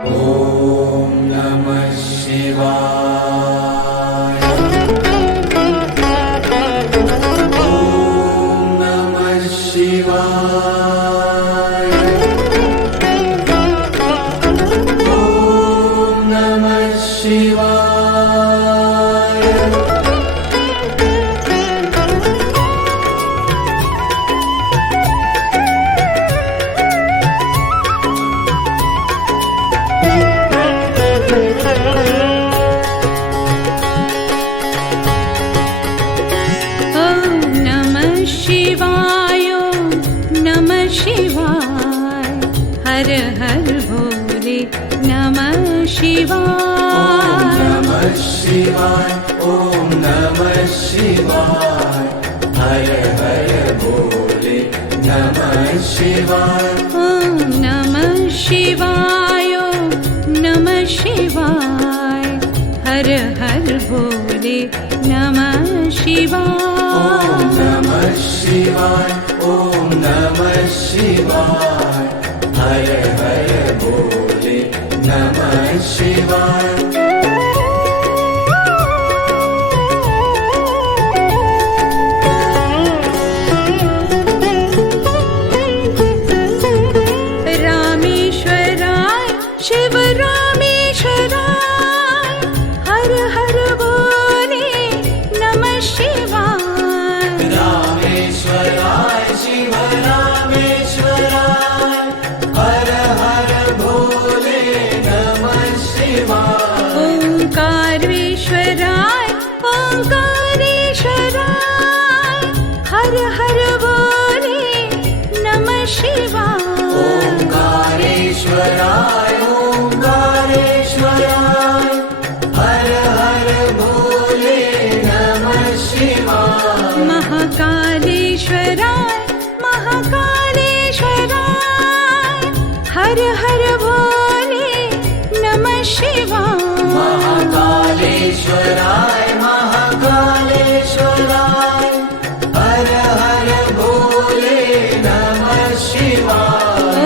ॐ नमः शिवाय। ॐ नमः शिवाय। ॐ नमः शिवाय। हर हर भोले नमः शिवाय। नमः शिवाय। ॐ नमः शिवाय। हर हर भोले नमः शिवाय। ॐ नमः शिवाय। नमः शिवाय। हर हर भोले नमः शिवाय। नमः शिवाय। ॐ नमः शिवाय। हर हर भोले नमः शिवाय। रामेश्वराय शिव रामेश्वराय हर हर भोले नमः शिवाय। रामेश्वराय शिव रामेश्वराय हर हर भोले नमः शिवाय। ओंकारेश्वराय ओंकारेश्वराय हर हर भोले नमः शिवाय। ओंकारेश्वराय ओंकारेश्वराय हर हर भोले नमः शिवाय। महाकालेश्वराय महाकालेश्वराय हर हर भोले नमः शिवाय। महाकालेश्वराय महाकालेश्वराय हर हर भोले नमः शिवाय। ॐ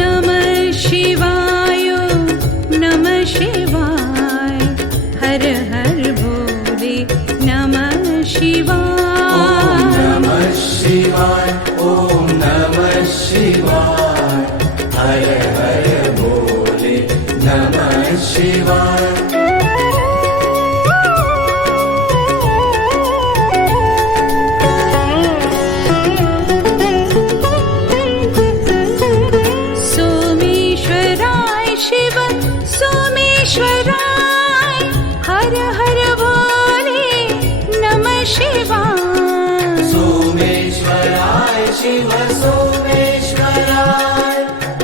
नमः शिवाय। नमः शिवाय। हर हर भोले नमः शिवाय। नमः शिवाय। ॐ नमः शिवाय। हर हर भोले नमः शिवाय। सोमेश्वराय शिव सोमेश्वराय हर हर भोले नमः शिवाय। सोमेश्वराय शिव सोमेश्वराय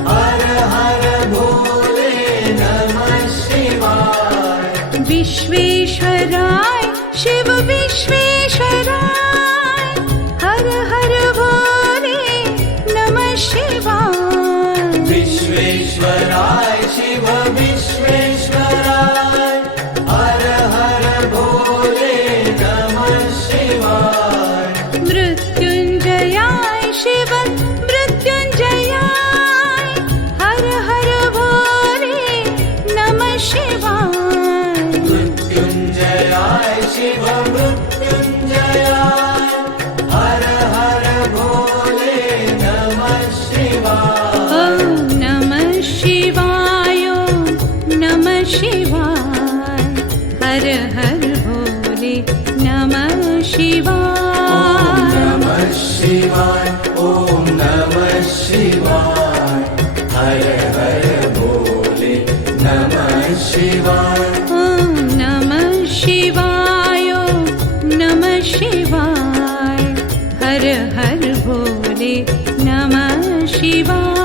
हर हर भोले नमः शिवाय। विश्वेश्वराय शिव विश्वेश्वराय हर हर भोले नमः शिवाय। विश्वेश्वराय शिव विश्वेश्वराय हर हर भोले नमः शिवाय। मृत्युंजयाय शिव मृत्युंजयाय हर हर भोले नमः शिवाय। मृत्युंजयाय शिव मृत्युंजयाय हर हर भोले नमः शिवाय। ॐ नमः शिवाय। नमः शिवाय। हर हर भोले नमः शिवाय। नमः शिवाय। ॐ नमः शिवाय। हर हर भोले नमः शिवाय। ॐ नमः शिवाय। नमः शिवाय। हर हर भोले नमः शिवाय।